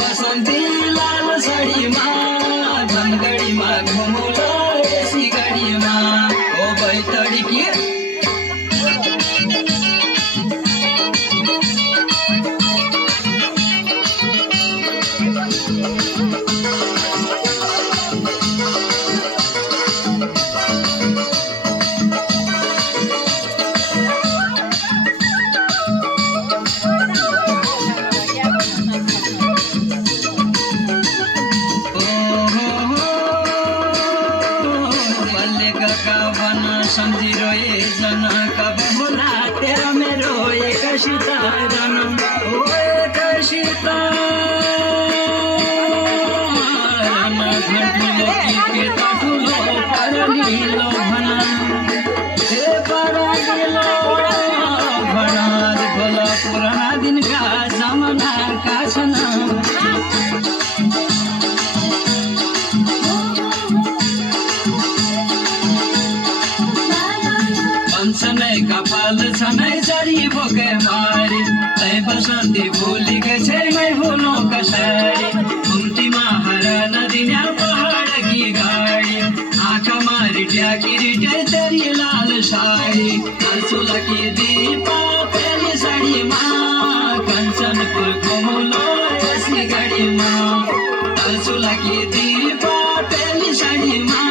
बसन्ती लाल साडीमा धनगढीमा घुमुल एसी गाडीमा ओ बैतडीकी सम्झिरो जना कब होला तेरा मेरो एकसित जन्म ओ एकसित ठुलो के त ठुलो परनिलो भना हे परनिलो भना भोला पुराना दिनका जमानाका छन् सनै कपाल सनै चरी बोके मारी तै बसन्ती भूलिके छै मै हुनु कसरी घुम्तीमा हर नदिन्या पहाड की गाडी आँखामा रिट्याकी रिटे तेरी लाल साडी कालचुलाकी दीपा पेली साडीमा कञ्चनपुर घुमुलो एसी गाडीमा कालचुलाकी दीपा पेली साडीमा